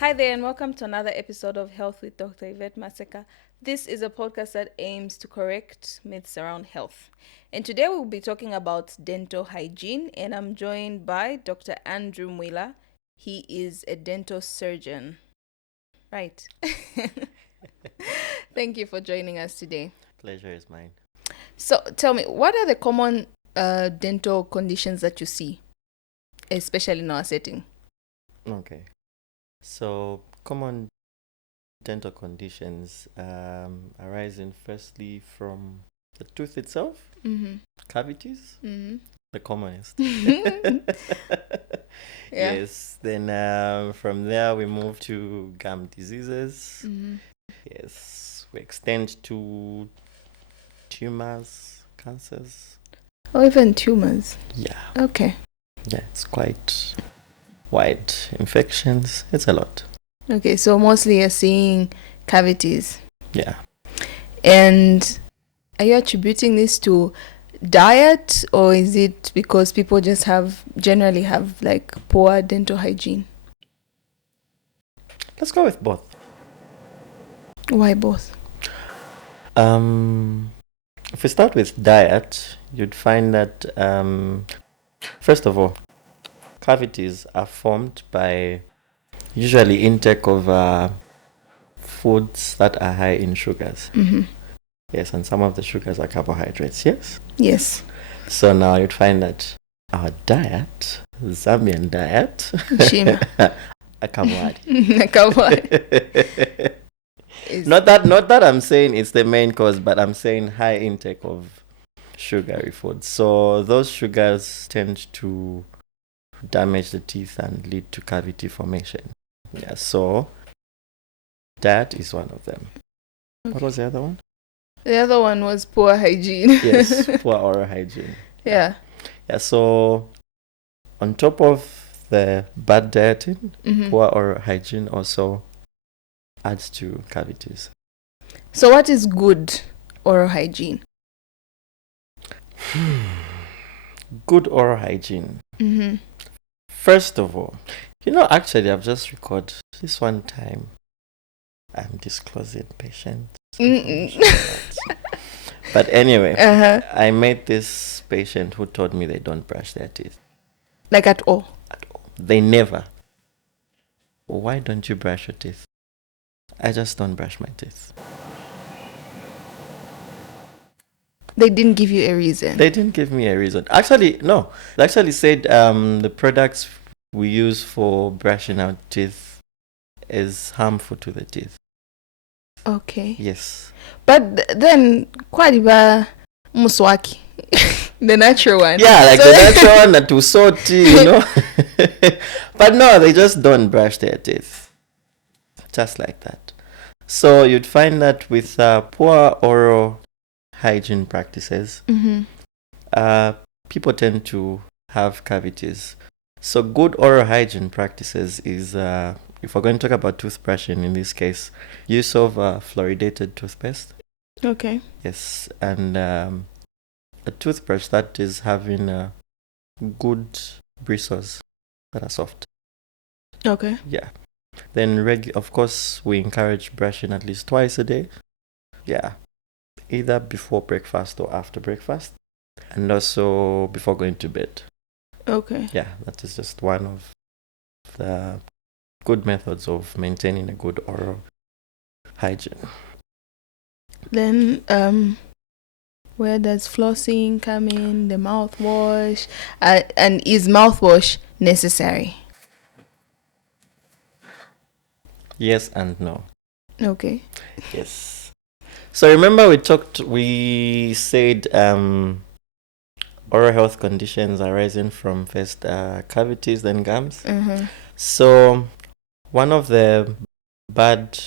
Hi there, and welcome to another episode of Health with Dr. Yvette Maseka. This is a podcast that aims to correct myths around health. And today we'll be talking about dental hygiene, and I'm joined by Dr. Andrew Mwila. He is a dental surgeon. Right. Thank you for joining us today. Pleasure is mine. So tell me, what are the common dental conditions that you see, especially in our setting? Okay. So, common dental conditions arising firstly from the tooth itself, cavities, the commonest. Yeah. Yes. Then from there we move to gum diseases. Yes. We extend to tumors, cancers. Or even tumors. Yeah. Okay. Yeah. It's quite wide. Infections. It's a lot. Okay, so mostly you're seeing cavities. Yeah. And are you attributing this to diet, or is it because people just generally have like poor dental hygiene? Let's go with both. Why both? If we start with diet, you'd find that first of all, cavities are formed by usually intake of foods that are high in sugars. Yes, and some of the sugars are carbohydrates, yes? Yes. So now you'd find that our diet, Zambian diet, Shima. a carbohydrate. Not that I'm saying it's the main cause, but I'm saying high intake of sugary foods. So those sugars tend to damage the teeth and lead to cavity formation. Yeah, so that is one of them. Okay. What was the other one? The other one was poor hygiene. Yes, poor oral hygiene. Yeah. Yeah, so on top of the bad dieting, poor oral hygiene also adds to cavities. So what is good oral hygiene? Good oral hygiene. First of all, actually I've just recorded this one time. I'm disclosing patient. But anyway, I met this patient who told me they don't brush their teeth. Like at all? At all. They never. Why don't you brush your teeth? I just don't brush my teeth. They didn't give you a reason? They didn't give me a reason. Actually, no. They actually said the products we use for brushing our teeth is harmful to the teeth. Okay. Yes. But then, kwadiba muswaki, the natural one. Yeah, like the natural one that was salty, But no, they just don't brush their teeth. Just like that. So you'd find that with poor oral hygiene practices, people tend to have cavities. So good oral hygiene practices is, if we're going to talk about toothbrushing in this case, use of fluoridated toothpaste. Okay. Yes, and a toothbrush that is having good bristles that are soft. Okay. Yeah. Then of course we encourage brushing at least twice a day. Yeah. Either before breakfast or after breakfast. And also before going to bed. Okay. Yeah, that is just one of the good methods of maintaining a good oral hygiene. Then, where does flossing come in? The mouthwash, and is mouthwash necessary? Yes and no. Okay. Yes. So remember we said oral health conditions arising from first cavities, then gums. So one of the bad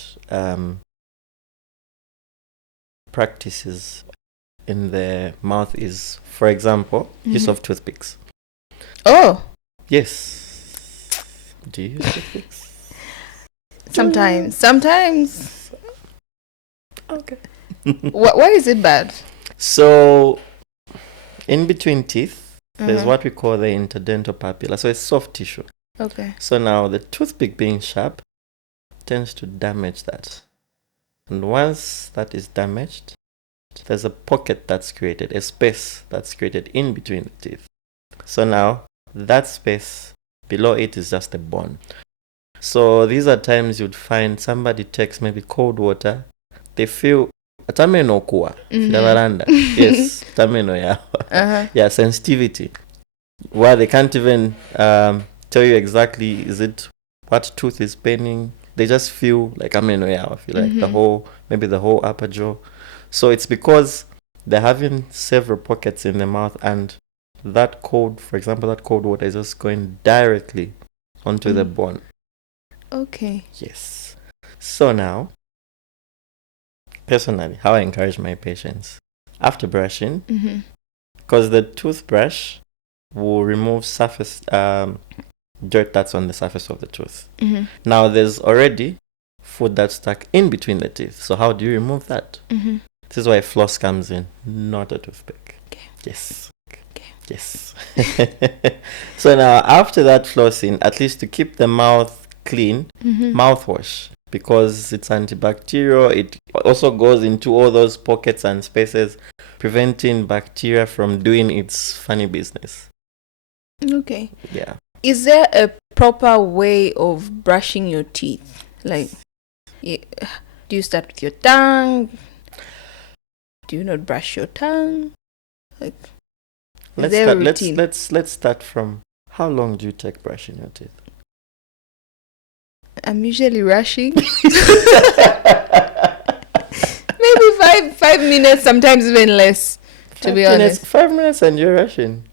practices in the mouth is, for example, use of toothpicks. Oh. Yes. Do you use toothpicks? Sometimes. Okay. Why is it bad? So, in between teeth, there's what we call the interdental papilla. So it's soft tissue. Okay. So now the toothpick being sharp tends to damage that. And once that is damaged, there's a pocket that's created, a space that's created in between the teeth. So now, that space below it is just a bone. So these are times you'd find somebody takes maybe cold water, they feel atameno kuwa, yavaranda. Yes, atameno yawa. Yeah, sensitivity. Where they can't even tell you exactly is it what tooth is paining. They just feel like ameno yawa, feel like the whole upper jaw. So it's because they're having several pockets in the mouth, and that cold water is just going directly onto the bone. Okay. Yes. So now, personally, how I encourage my patients after brushing, because the toothbrush will remove surface dirt that's on the surface of the tooth. Now there's already food that's stuck in between the teeth. So how do you remove that? This is why floss comes in, not a toothpick. Okay. Yes. Okay. Yes. So now after that flossing, at least to keep the mouth clean, mouthwash, because it's antibacterial. It also goes into all those pockets and spaces, preventing bacteria from doing its funny business. Okay. Yeah. Is there a proper way of brushing your teeth? Like, do you start with your tongue? Do you not brush your tongue? Like, let's start from how long do you take brushing your teeth? I'm usually rushing. Maybe 5 minutes, sometimes even less. To be honest, 5 minutes and you're rushing.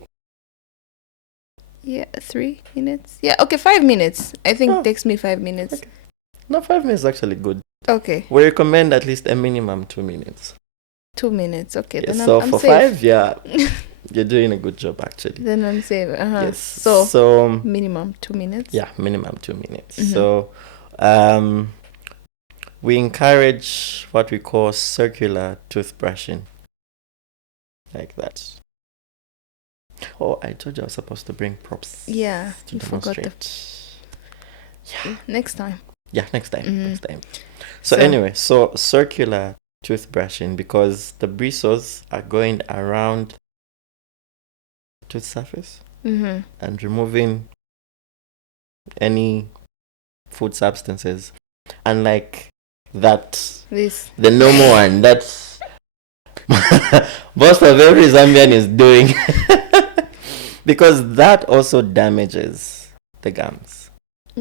Yeah, 3 minutes. Yeah, okay, 5 minutes. I think it takes me 5 minutes. Okay. No, 5 minutes is actually good. Okay. We recommend at least a minimum 2 minutes. 2 minutes, okay. Yes, then so I'm for safe. 5, yeah, you're doing a good job actually. Then I'm safe. Yes. So minimum 2 minutes. Yeah, minimum 2 minutes. So we encourage what we call circular toothbrushing, like that. Oh, I told you I was supposed to bring props. Yeah, to you forgot Yeah. Next time. Yeah, next time. So anyway, so circular toothbrushing, because the bristles are going around the tooth surface and removing any food substances. Unlike that, the normal one, that's most of every Zambian is doing. Because that also damages the gums.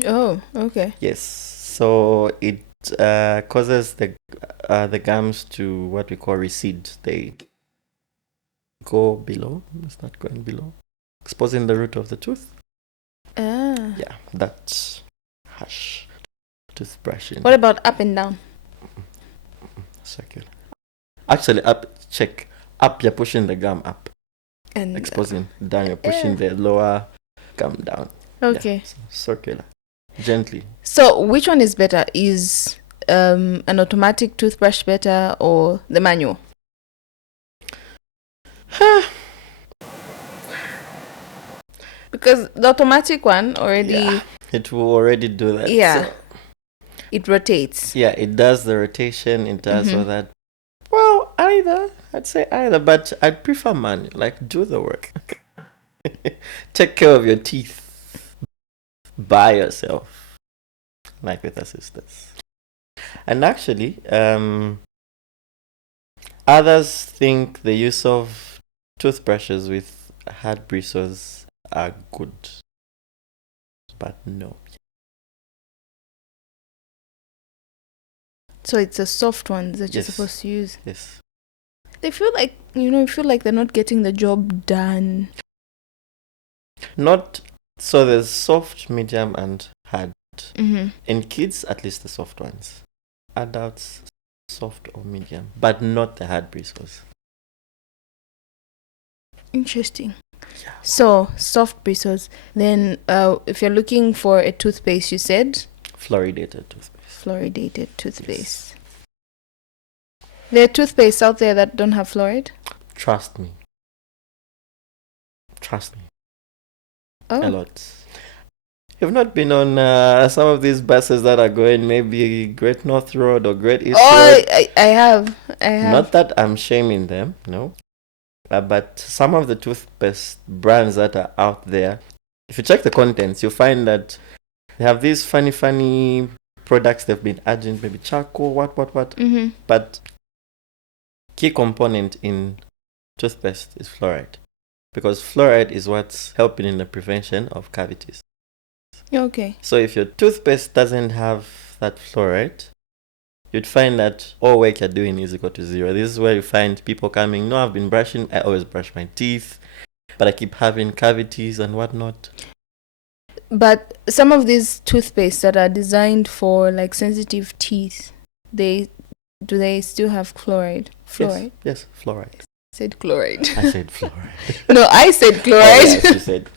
Oh, okay. Yes. So it causes the gums to what we call recede. They go below. Start going below, exposing the root of the tooth. Yeah, that's harsh toothbrushing. What about up and down? Circular. Actually, up. Check up. You're pushing the gum up. And exposing down, you're pushing the lower gum down. Okay. Yeah, so circular, gently. So which one is better? Is an automatic toothbrush better or the manual? Because the automatic one already it will already do that. Yeah. So. It rotates. Yeah, it does the rotation. It does all that. Well, I'd say either, but I'd prefer manual. Like, do the work. Take care of your teeth by yourself, like with assistance. And actually, others think the use of toothbrushes with hard bristles are good, but no. So it's a soft one that you're supposed to use. Yes. They feel like, they're not getting the job done. Not, so there's soft, medium, and hard. In kids, at least the soft ones. Adults, soft or medium, but not the hard bristles. Interesting. Yeah. So, soft bristles. Then, if you're looking for a toothpaste, you said? Fluoridated toothpaste. Fluoridated toothpaste. Yes. There are toothpastes out there that don't have fluoride? Trust me. Oh. A lot. You've not been on some of these buses that are going maybe Great North Road or Great East Oh, Road. I have. Not that I'm shaming them, no. But some of the toothpaste brands that are out there, if you check the contents, you'll find that they have these funny products they've been adding, maybe charcoal, what. Mm-hmm. But key component in toothpaste is fluoride. Because fluoride is what's helping in the prevention of cavities. Okay. So if your toothpaste doesn't have that fluoride, you'd find that all work you're doing is equal to zero. This is where you find people coming, no, I've been brushing, I always brush my teeth, but I keep having cavities and whatnot. But some of these toothpaste that are designed for like sensitive teeth, do they still have fluoride? Fluoride? Yes, fluoride. Said chloride. I said fluoride. No, I said chloride. Oh, yes, you said.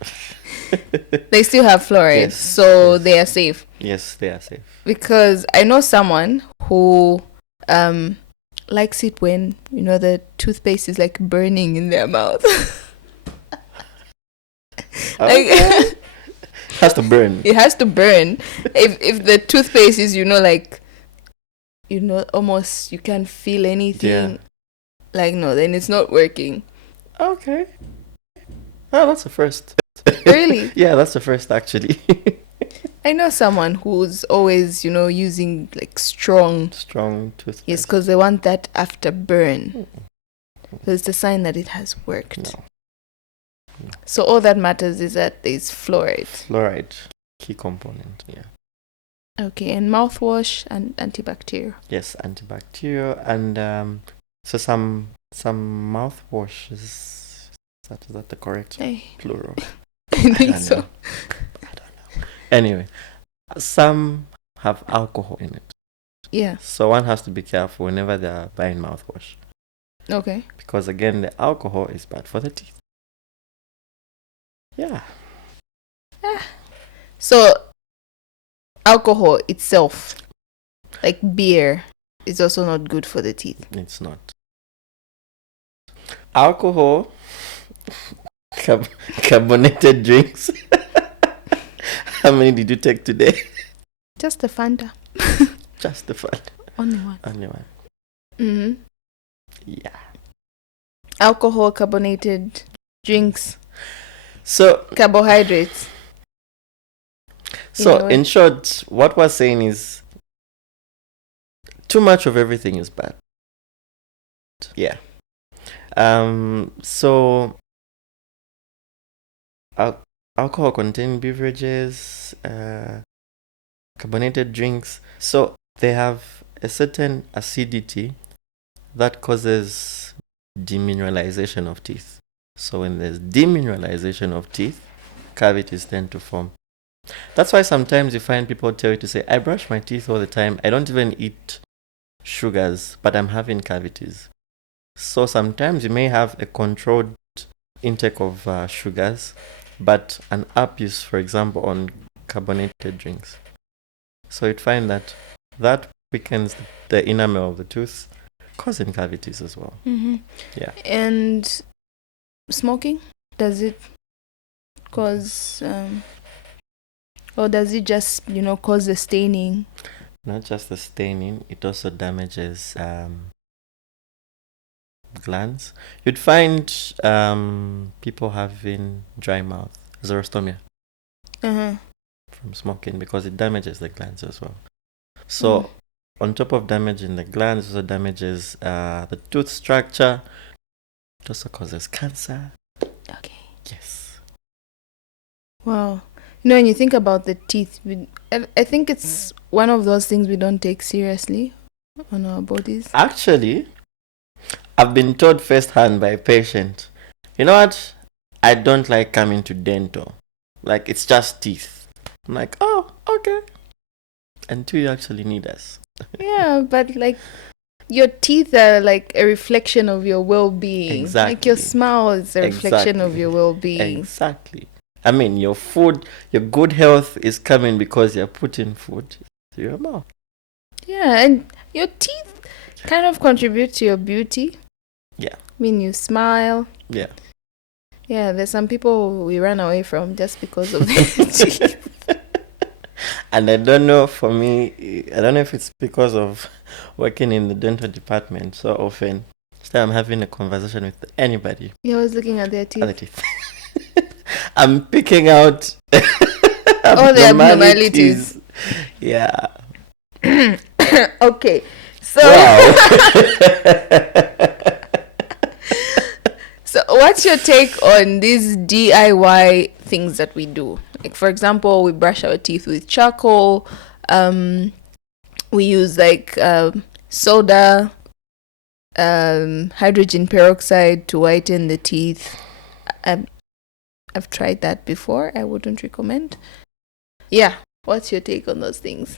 They still have fluoride, Yes, so yes. they are safe. Yes, they are safe. Because I know someone who likes it when, you know, the toothpaste is like burning in their mouth. Okay. Has to burn. It has to burn. If the toothpaste is, you know, like, you know, almost you can't feel anything. Yeah. Like, no, then it's not working. Okay. Oh, that's the first. Really? Yeah, that's the first actually. I know someone who's always, you know, using like strong toothpaste. Yes, because they want that after burn. So it's a sign that it has worked. No. So all that matters is that there's fluoride. Fluoride, key component. Yeah. Okay, and mouthwash and antibacterial. Yes, antibacterial and so some mouthwash is that the correct plural? I think so. I don't know. Anyway, some have alcohol in it. Yeah. So one has to be careful whenever they are buying mouthwash. Okay. Because again, the alcohol is bad for the teeth. Yeah. So alcohol itself, like beer, is also not good for the teeth. It's not. Alcohol, carbonated drinks. How many did you take today? Just the Fanta. Just the fun. Only one. Only one. Mm-hmm. Yeah. Alcohol, carbonated drinks, So carbohydrates. So in short, what we're saying is too much of everything is bad. Yeah. So alcohol containing beverages, carbonated drinks, so they have a certain acidity that causes demineralization of teeth. So when there's demineralization of teeth, cavities tend to form. That's why sometimes you find people tell you to say, I brush my teeth all the time, I don't even eat sugars, but I'm having cavities. So sometimes you may have a controlled intake of sugars, but an abuse, for example, on carbonated drinks. So you'd find that weakens the enamel of the tooth, causing cavities as well. Mm-hmm. Yeah. And smoking, does it cause, or does it just, cause the staining? Not just the staining, it also damages glands. You'd find people having dry mouth, xerostomia, from smoking because it damages the glands as well. So on top of damaging the glands, it also damages the tooth structure. It also causes cancer. Okay. Yes. Wow. When you think about the teeth, I think it's one of those things we don't take seriously on our bodies. Actually, I've been told firsthand by a patient, you know what? I don't like coming to dental. Like, it's just teeth. I'm like, oh, okay. Until you actually need us. Yeah, but like, your teeth are like a reflection of your well-being. Exactly. Like your smile is a reflection of your well-being. Exactly. I mean, your food, your good health is coming because you're putting food to your mouth. Yeah, and your teeth kind of contribute to your beauty. Yeah. I mean, you smile. Yeah. Yeah, there's some people we run away from just because of their teeth. And I don't know, for me, I don't know if it's because of working in the dental department so often. So I'm having a conversation with anybody. You're always looking at their Other teeth. teeth. I'm picking out All the abnormalities. Yeah. Okay. So, Wow. so what's your take on these DIY things that we do? Like, for example, we brush our teeth with charcoal. We use like soda, hydrogen peroxide to whiten the teeth. I've tried that before. I wouldn't recommend. Yeah. What's your take on those things?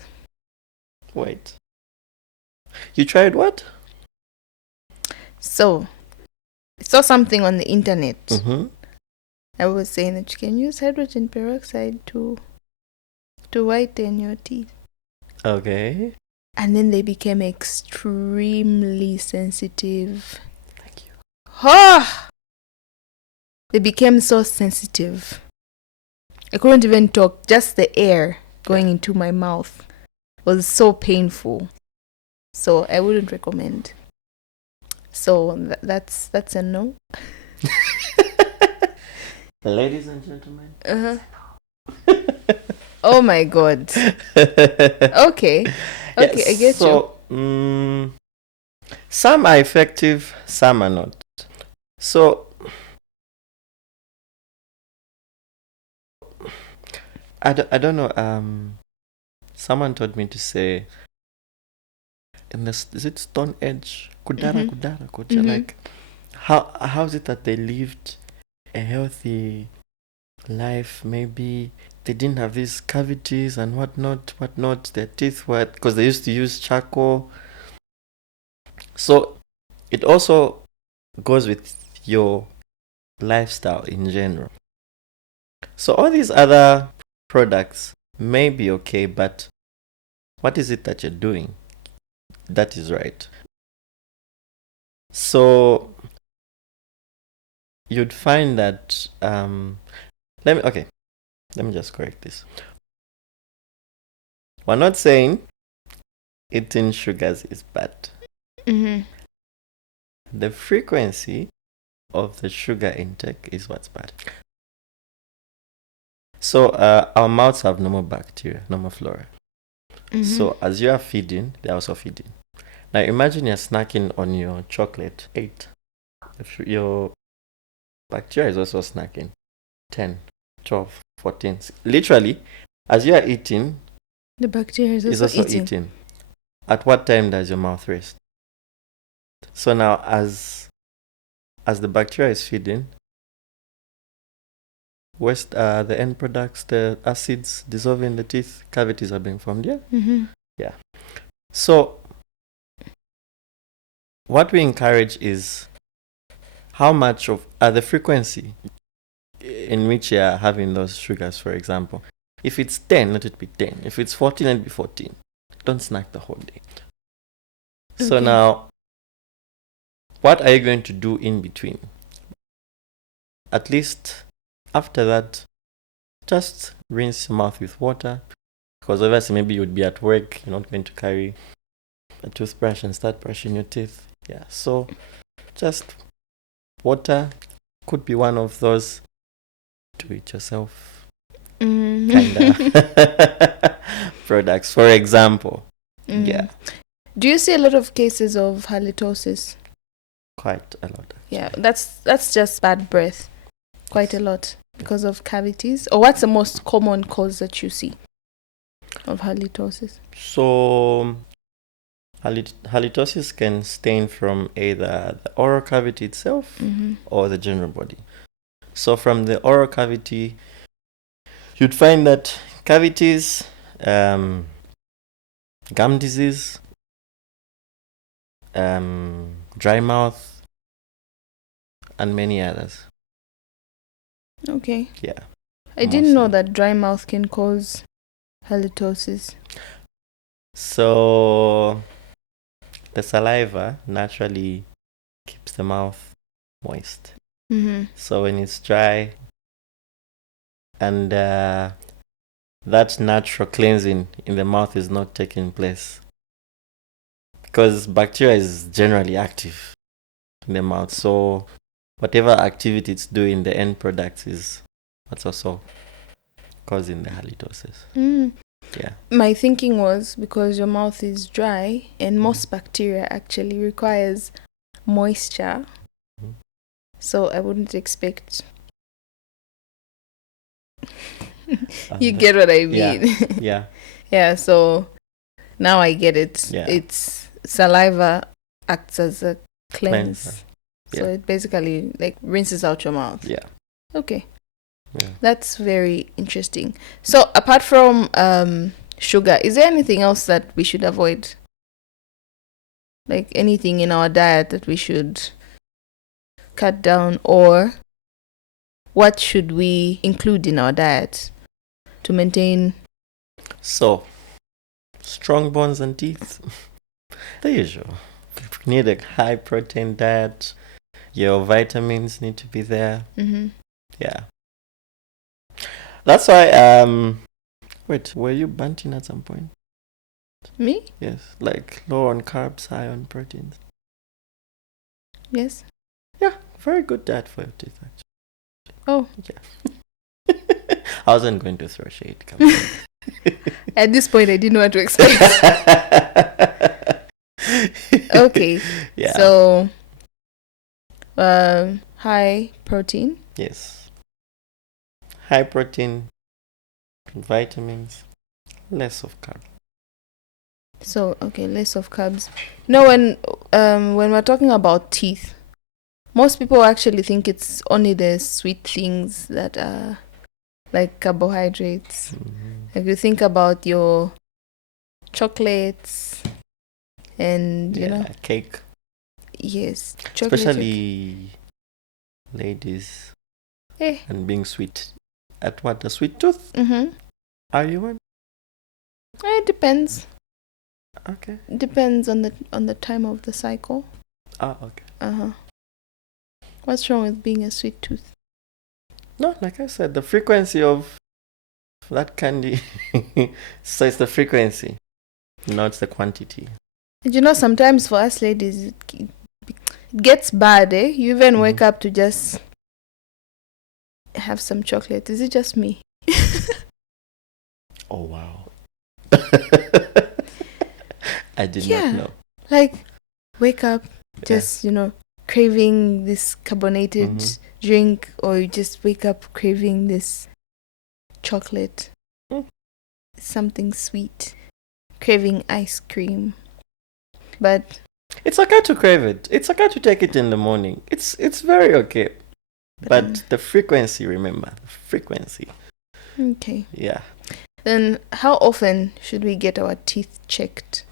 Wait. You tried what? So, I saw something on the internet. Mm-hmm. I was saying that you can use hydrogen peroxide to whiten your teeth. Okay. And then they became extremely sensitive. Thank you. Ah! They became so sensitive. I couldn't even talk. Just the air going into my mouth was so painful. So I wouldn't recommend. So that's a no. Ladies and gentlemen. Uh-huh. Oh my god. Okay. Okay, I get you. Some are effective, some are not. So I don't know. Someone told me to say in this, is it Stone Age? Kudara, Mhm. like how is it that they lived a healthy life? Maybe they didn't have these cavities and whatnot. Their teeth were, because they used to use charcoal. So it also goes with your lifestyle in general. So all these other products may be okay, but what is it that you're doing that is right? So you'd find that let me just correct this. We're not saying eating sugars is bad. Mm-hmm. The frequency of the sugar intake is what's bad. So our mouths have normal bacteria, normal flora. Mm-hmm. So as you are feeding, they're also feeding. Now imagine you're snacking on your chocolate 8. Your bacteria is also snacking 10, 12, 14. Literally, as you are eating, The bacteria is is also also eating. At what time does your mouth rest? So now as the bacteria is feeding, the end products, the acids dissolving the teeth, cavities are being formed. Yeah. Mm-hmm. Yeah. So what we encourage is how much of the frequency in which you are having those sugars, for example. If it's 10, let it be 10. If it's 14, let it be 14. Don't snack the whole day. So Okay. now, what are you going to do in between? At least after that, just rinse your mouth with water. Because obviously maybe you'd be at work, you're not going to carry a toothbrush and start brushing your teeth. Yeah, so just water could be one of those do it yourself Mm-hmm. kind of products, for example. Mm. Yeah, Do you see a lot of cases of halitosis? quite a lot. Yeah, that's just bad breath. Quite a lot because of cavities. Or what's the most common cause that you see of halitosis? So halitosis can stain from either the oral cavity itself Mm-hmm. or the general body. So from the oral cavity, you'd find that cavities, gum disease, dry mouth, and many others. Okay. Yeah. I didn't know Mostly. that dry mouth can cause halitosis. So the saliva naturally keeps the mouth moist. Mm-hmm. So when it's dry and that natural cleansing in the mouth is not taking place. Because bacteria is generally active in the mouth. So whatever activity it's doing, the end product is what's also causing the halitosis. Yeah. My thinking was because your mouth is dry and most bacteria actually requires moisture. So I wouldn't expect. You get what I mean? Yeah. Yeah, so now I get it. Yeah. It's saliva acts as a cleanse. Cleanser. So Yeah. it basically like rinses out your mouth. Yeah. Okay. Yeah. That's very interesting. So apart from sugar, is there anything else that we should avoid? Like anything in our diet that we should cut down, or what should we include in our diet to maintain? So, strong bones and teeth. The usual. You need a high protein diet. Your vitamins need to be there. Mm-hmm. Yeah. That's why, wait, were you bunting at some point? Me? Yes. Like low on carbs, high on proteins. Yes. Yeah, very good diet for your teeth, actually. Oh. Yeah. I wasn't going to throw shade. Come on. At this point, I didn't know what to expect. Okay. Yeah. So, high protein. Yes. High protein, vitamins, less of carb. So, okay, less of carbs. No, when we're talking about teeth, most people actually think it's only the sweet things that are like carbohydrates. Mm-hmm. Like you think about your chocolates and you know, cake. yes, chocolate. Especially ladies Eh. and being sweet. At what, a sweet tooth? Mm-hmm. Are you one? It depends. Okay. Depends on the time of the cycle. Ah, okay. What's wrong with being a sweet tooth? No, like I said, the frequency of that candy. So it's the frequency, not the quantity. You know, sometimes for us ladies, it gets bad, eh? You even wake up to just have some chocolate. Is it just me? Oh, wow. I did Yeah. not know. Like, wake up, just, you know, craving this carbonated drink, or you just wake up craving this chocolate. Something sweet. Craving ice cream. But it's okay to crave it. It's okay to take it in the morning. It's very okay. But the frequency, remember. The frequency. Okay. Yeah. Then how often should we get our teeth checked?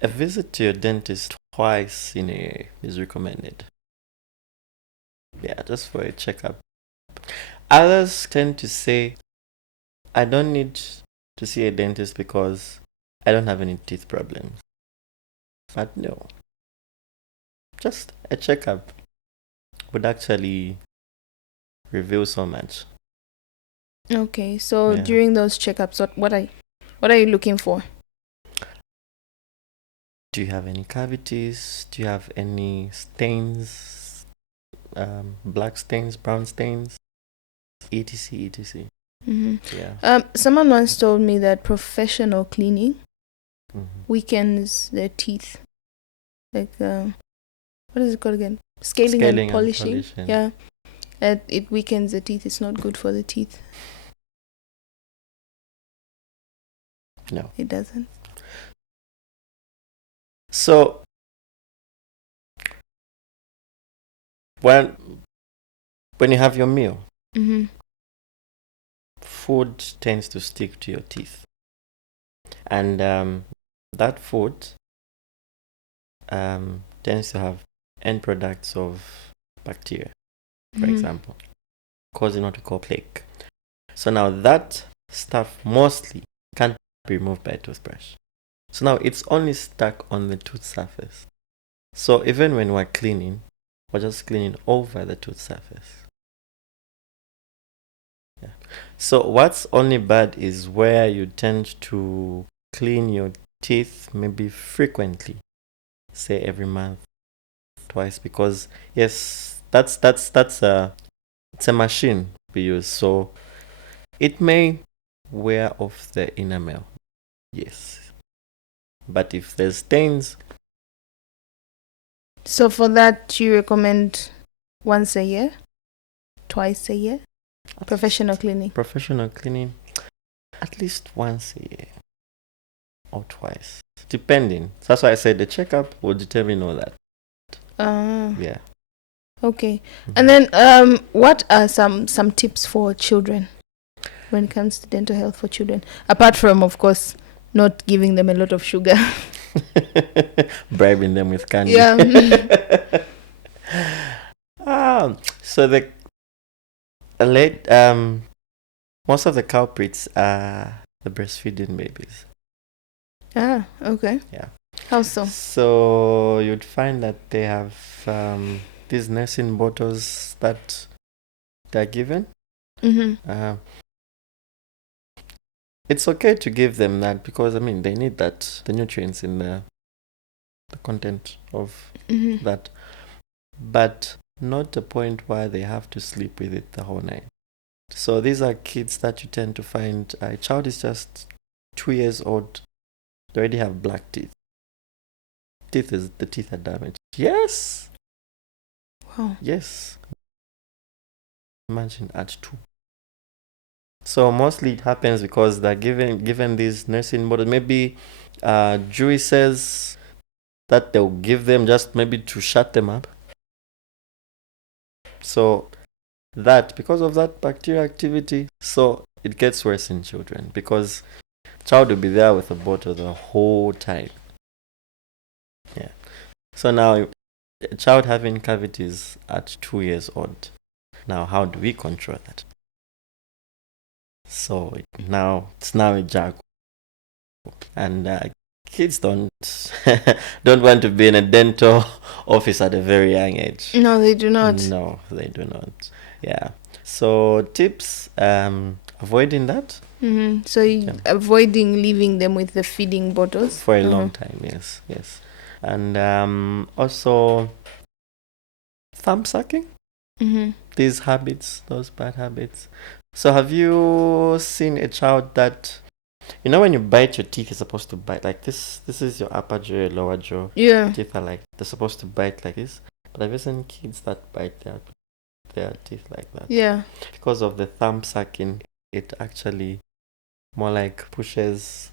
A visit to your dentist twice in a year is recommended. Yeah, just for a checkup. Others tend to say, I don't need to see a dentist because I don't have any teeth problems. But no. Just a checkup would actually reveal so much. Okay, so during those checkups, what are you looking for? Do you have any cavities? Do you have any stains? Black stains, brown stains, etc. Mm-hmm. Yeah. Someone once told me that professional cleaning weakens their teeth. Like, what is it called again? Scaling and polishing. Yeah. It weakens the teeth. It's not good for the teeth. No. It doesn't. So, when you have your meal, food tends to stick to your teeth. And that food tends to have end products of bacteria, for example, causing what we call plaque. So now that stuff mostly can't be removed by a toothbrush. So now it's only stuck on the tooth surface. So even when we're cleaning, we're just cleaning over the tooth surface. Yeah. So what's only bad is where you tend to clean your teeth maybe frequently, say every month, twice, because yes, that's a it's a machine we use, so it may wear off the enamel. Yes. But if there's stains, So for that, you recommend once a year, twice a year, professional cleaning. professional cleaning at least once a year or twice, depending. That's why I said the checkup will determine all that. Yeah. Okay. Mhm. And then what are some tips for children when it comes to dental health for children? Apart from, of course, not giving them a lot of sugar. Bribing them with candy. Yeah. So the late most of the culprits are the breastfeeding babies. Okay. Yeah. How so? So you'd find that they have these nursing bottles that they're given. Mm-hmm. It's okay to give them that because I mean they need that, the nutrients in the content of Mm-hmm. that, but not a point where they have to sleep with it the whole night. So these are kids that you tend to find a child is just 2 years old, they already have black teeth. The teeth are damaged. Yes. Wow. Yes. Imagine at 2. So mostly it happens because they're given these nursing bottles. Maybe jury says that they'll give them just maybe to shut them up. So that because of that bacterial activity, so it gets worse in children because child will be there with a bottle the whole time. Yeah. So now a child having cavities at 2 years old. Now how do we control that? So it's now a juggle, and kids don't don't want to be in a dental office at a very young age. No, they do not. No, they do not. Yeah. So tips, avoiding that. Mm-hmm. So avoiding leaving them with the feeding bottles For a long time. Yes, and also thumb sucking. Mm-hmm. These habits, those bad habits. So have you seen a child that, when you bite your teeth, you're supposed to bite like this? This is your upper jaw, your lower jaw. Yeah. Teeth are like, they're supposed to bite like this. But have you seen kids that bite their teeth like that? Yeah. Because of the thumb sucking, it actually more like pushes.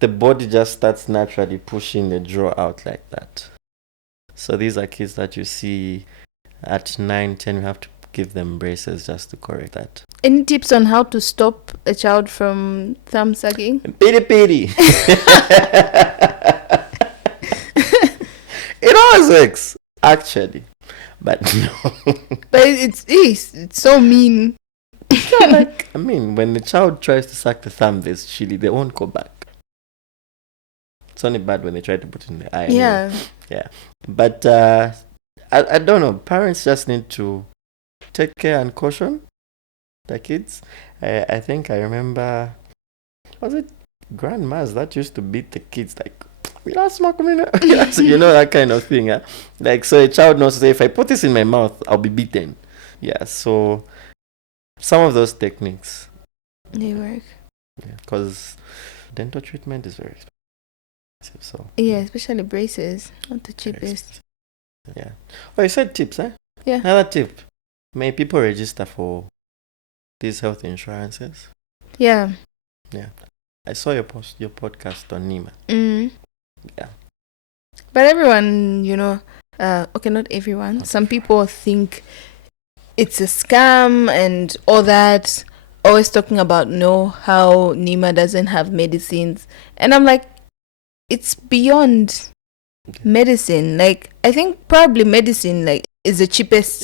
The body just starts naturally pushing the jaw out like that. So these are kids that you see at 9, 10, you have to give them braces just to correct that. Any tips on how to stop a child from thumb sucking? Pity. It always works, actually. But no. But it's so mean. I mean, when the child tries to suck the thumb, there's chili, they won't go back. It's only bad when they try to put it in the eye. Yeah. Yeah. But I don't know. Parents just need to take care and caution their kids. I think I remember, was it grandmas that used to beat the kids like, we don't smoke, that kind of thing. Like, so a child knows to say, if I put this in my mouth, I'll be beaten. Yeah, so some of those techniques. They work. Yeah, because dental treatment is very expensive. So yeah, especially braces, not the cheapest. Yeah. Oh, you said tips, eh? Yeah. Another tip. May people register for these health insurances? Yeah. Yeah. I saw your podcast on NEMA. Yeah. But everyone, okay, not everyone. Some people think it's a scam and all that. Always talking about how NEMA doesn't have medicines. And I'm like, it's beyond medicine. Like, I think probably medicine is the cheapest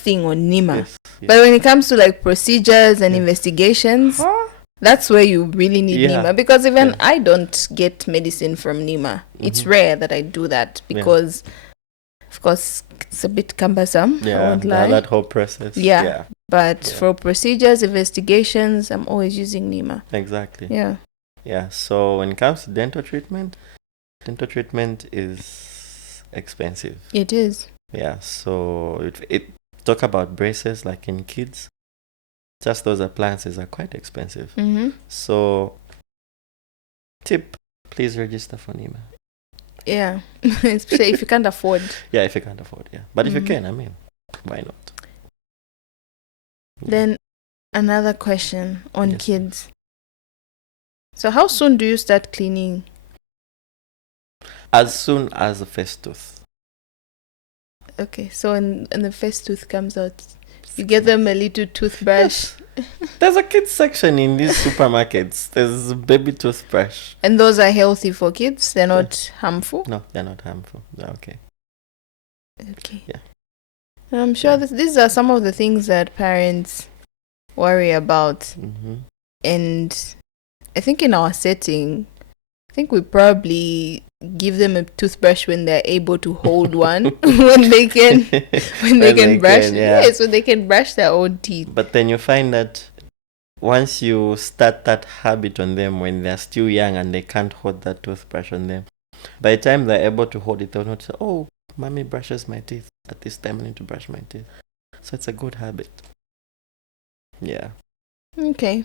thing on NEMA. Yes. But when it comes to like procedures and investigations, that's where you really need NEMA. Because even I don't get medicine from NEMA. It's rare that I do that because, of course, it's a bit cumbersome. Yeah, I won't lie. that whole process. Yeah. But Yeah. for procedures, investigations, I'm always using Nima. Exactly. Yeah. Yeah. So when it comes to dental treatment is expensive. It is. Yeah. So it talk about braces like in kids. Just those appliances are quite expensive. Mm-hmm. So tip, please register for Nima. Yeah. Especially if you can't afford. Yeah, if you can't afford, yeah. But if you Mhm. can, I mean, why not? Yeah. Then another question on Yes. kids. So how soon do you start cleaning? As soon as the first tooth. Okay, so when the first tooth comes out, you get them a little toothbrush. There's a kids section in these supermarkets. There's a baby toothbrush. And those are healthy for kids. They're not harmful. No, they're not harmful. They're okay. Okay. Yeah. I'm sure these are some of the things that parents worry about. Mm-hmm. And I think in our setting, I think we probably give them a toothbrush when they're able to hold one, when they can brush. Yeah. Yes, when they can brush their own teeth. But then you find that once you start that habit on them when they're still young and they can't hold that toothbrush on them, by the time they're able to hold it, they'll not say, oh, mommy brushes my teeth. At this time I need to brush my teeth. So it's a good habit. Yeah. Okay.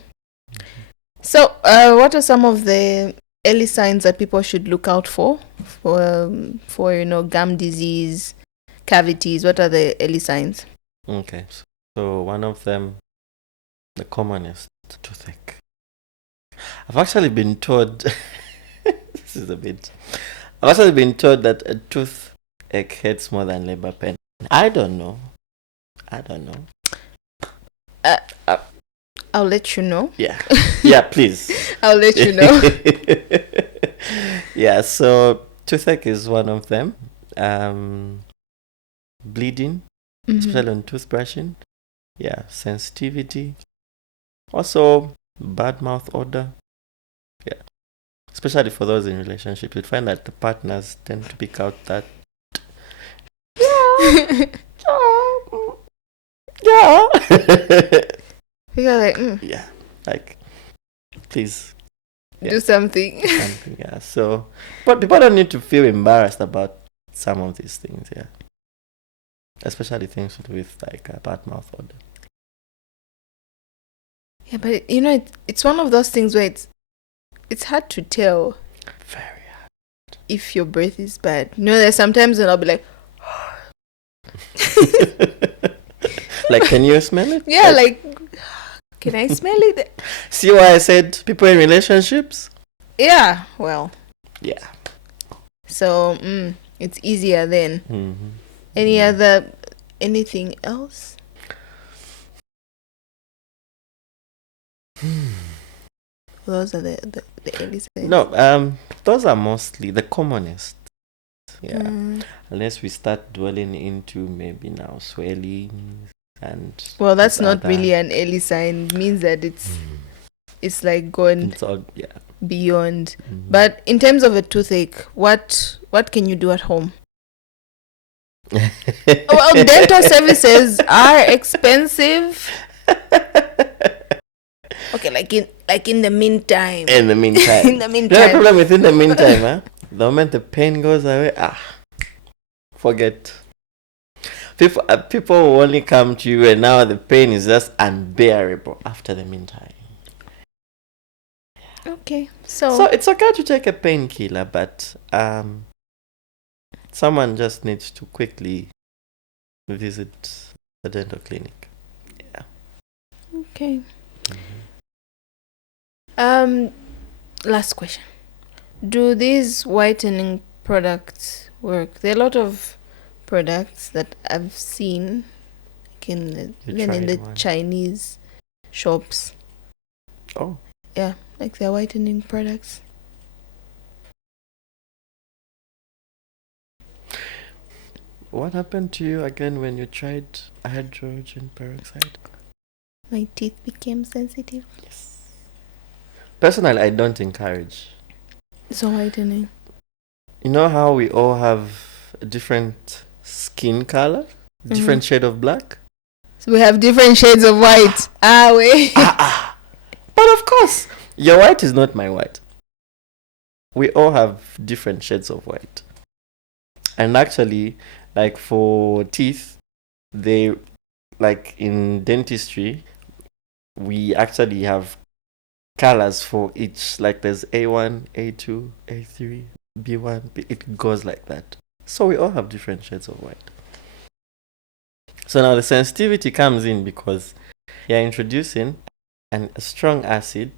So, what are some of the early signs that people should look out for gum disease, cavities? What are the early signs? Okay. So one of them, the commonest, toothache. I've actually been told this is a bit. I've actually been told that a toothache hurts more than labor pain. I don't know. I'll let you know. Yeah. Yeah, please. I'll let you know. Yeah, so toothache is one of them. Bleeding, especially on toothbrushing. Yeah, sensitivity. Also, bad mouth odor. Yeah, especially for those in relationships, you'd find that the partners tend to pick out that. Yeah. You're like, Yeah, like, please. Yeah. do something. Yeah, so, but people don't need to feel embarrassed about some of these things, yeah. Especially things to do with like bad mouth odor. Yeah, but it's one of those things where it's hard to tell Very hard. if your breath is bad. There's sometimes when I'll be like, like, can you smell it? yeah, like can I smell it? See why I said people in relationships? Yeah, well. Yeah. So, it's easier then. Mm-hmm. Anything else? Those are the early signs. No, those are mostly the commonest. Yeah. Unless we start dwelling into maybe now swelling and. Well, that's not really an early sign. It means that it's like gone beyond. Mm-hmm. But in terms of a toothache, what can you do at home? Well, dental services are expensive. Okay, like in the meantime. In the meantime. In the meantime. No problem with in the meantime, huh? The moment the pain goes away, forget. People will only come to you and now the pain is just unbearable after the meantime. Okay, so it's okay to take a painkiller, but someone just needs to quickly visit the dental clinic. Yeah. Okay. Last question. Do these whitening products work? There are a lot of products that I've seen in the Chinese shops. Oh. Yeah, like they're whitening products. What happened to you again when you tried hydrogen peroxide? My teeth became sensitive. Yes. Personally, I don't encourage. So whitening. You know how we all have a different skin color? Different shade of black? So we have different shades of white. Wait. But of course, your white is not my white. We all have different shades of white. And actually, like for teeth, they, like in dentistry, we actually have colors for each. Like there's A1, A2, A3, B1. It goes like that. So we all have different shades of white. So now the sensitivity comes in because you're introducing a strong acid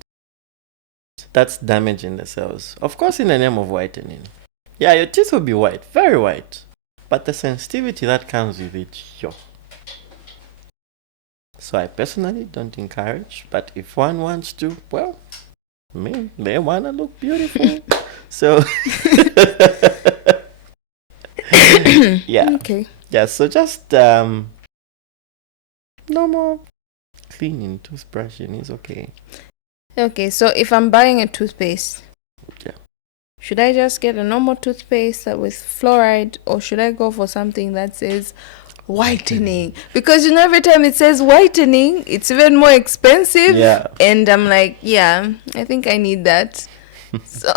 that's damaging the cells. Of course, in the name of whitening. Yeah, your teeth will be white, very white. But the sensitivity that comes with it, yo. So I personally don't encourage, but if one wants to, well, they want to look beautiful. So, yeah. Okay. Yeah, so just normal cleaning, toothbrushing is okay. Okay, so if I'm buying a toothpaste, Yeah. should I just get a normal toothpaste with fluoride, or should I go for something that says whitening? Because every time it says whitening, it's even more expensive. Yeah. And I'm like, yeah, I think I need that. So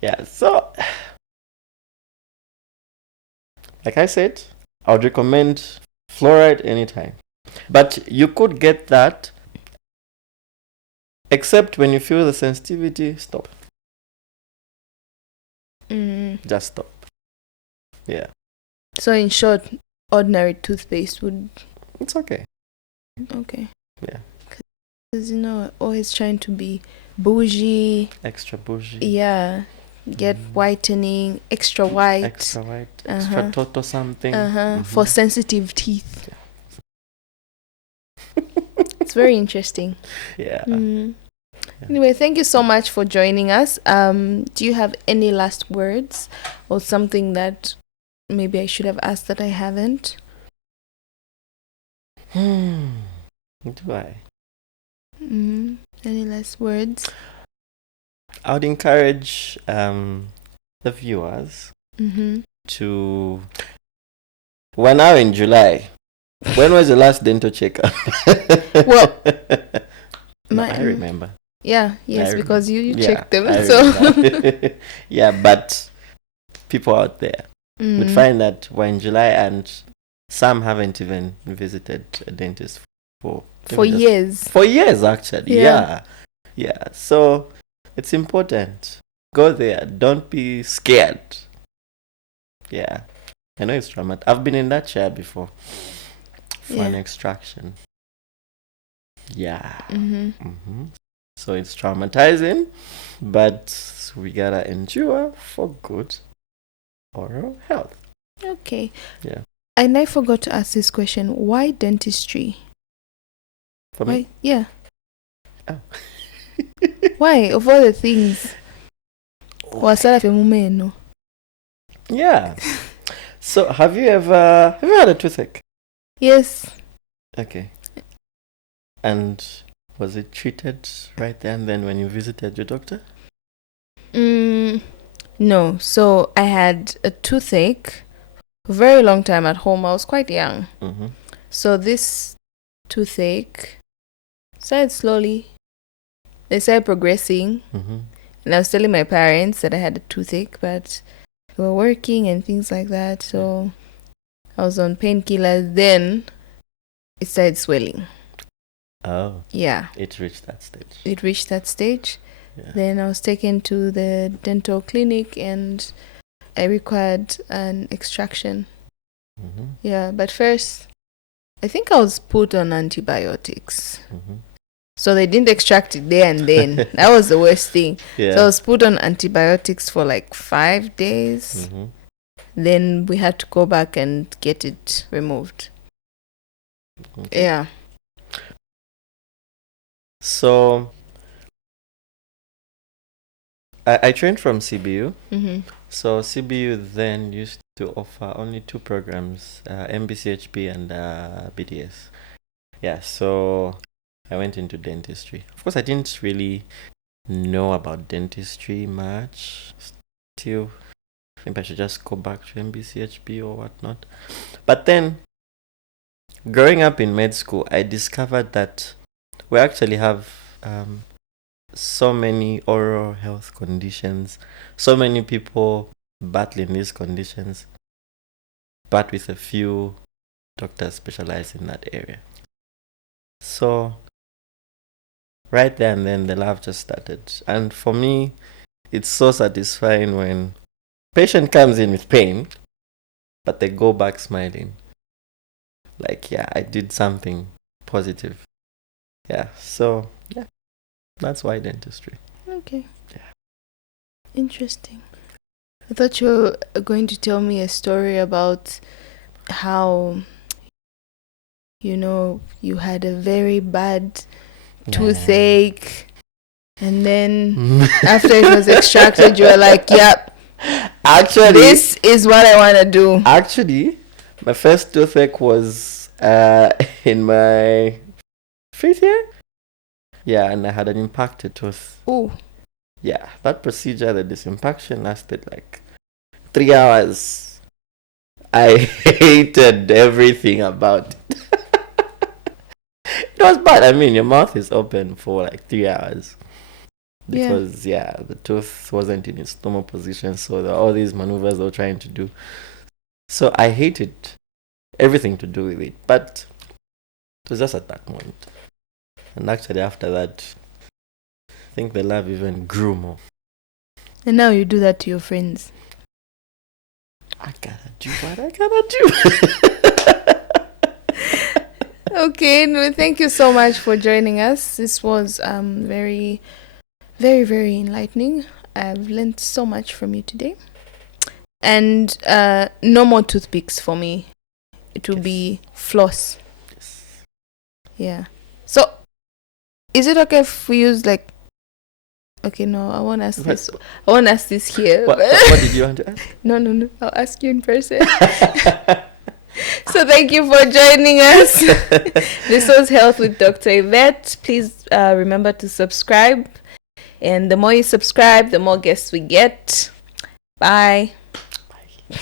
Yeah, so like I said, I would recommend fluoride anytime. But you could get that, except when you feel the sensitivity, stop. Just stop. Yeah. So in short, ordinary toothpaste would... It's okay. Okay. Yeah. Because, always trying to be bougie. Extra bougie. Yeah. Get whitening, extra white. Extra white. Extra toto something. For sensitive teeth. Yeah. It's very interesting. Yeah. Anyway, thank you so much for joining us. Do you have any last words or something that maybe I should have asked that I haven't? Do I? Any last words? I would encourage the viewers to... We're now in July. When was the last dental checkup? Well, I remember. Yeah, yes, because you checked them. So yeah, but people out there would find that we're in July and some haven't even visited a dentist for years. For years, actually. Yeah. So it's important. Go there. Don't be scared. Yeah. I know it's traumatic. I've been in that chair before for an extraction. Yeah. So it's traumatizing, but we gotta endure for good oral health. Okay. Yeah. And I forgot to ask this question. Why dentistry? For me? Yeah. Oh. Why? Of all the things. Yeah. So have you had a toothache? Yes. Okay. And was it treated right there and then when you visited your doctor? No. So I had a toothache a very long time at home. I was quite young. So this toothache started slowly. They started progressing. And I was telling my parents that I had a toothache, but they were working and things like that. So I was on painkillers. Then it started swelling. Oh. Yeah. It reached that stage. Yeah. Then I was taken to the dental clinic and I required an extraction. Yeah, but first, I think I was put on antibiotics. So they didn't extract it there and then. That was the worst thing. Yeah. So I was put on antibiotics for like 5 days. Then we had to go back and get it removed. Okay. Yeah. So I trained from CBU. So CBU then used to offer only 2 programs, MBCHP and BDS. Yeah, so I went into dentistry. Of course, I didn't really know about dentistry much. Still, maybe I should just go back to MBCHP or whatnot. But then growing up in med school, I discovered that we actually have so many oral health conditions, so many people battling these conditions, but with a few doctors specialized in that area. So right there and then the love just started. And for me, it's so satisfying when patient comes in with pain, but they go back smiling. Like, yeah, I did something positive. Yeah, so yeah, that's why dentistry. Okay. Yeah. Interesting. I thought you were going to tell me a story about how, you had a very bad toothache, and then after it was extracted, you were like, yep, Actually, this is what I want to do. Actually, my first toothache was in my 5th year. Yeah, and I had an impacted tooth. Oh. Yeah, that procedure, the disimpaction, lasted like 3 hours. I hated everything about it. It was bad. I mean, your mouth is open for like 3 hours. Because, the tooth wasn't in its normal position. So there were all these maneuvers they were trying to do. So I hated everything to do with it. But it was just at that moment. And actually, after that, I think the love even grew more. And now you do that to your friends. I gotta do what I gotta do. Okay, no, thank you so much for joining us. This was very, very, very enlightening. I've learned so much from you today. And no more toothpicks for me. It will be floss. Yes. Yeah. So, is it okay if we use like... Okay, no, I won't ask this. I won't ask this here. What did you want to ask? No. I'll ask you in person. So thank you for joining us. This was Health with Dr. Yvette. Please remember to subscribe. And the more you subscribe, the more guests we get. Bye. Bye.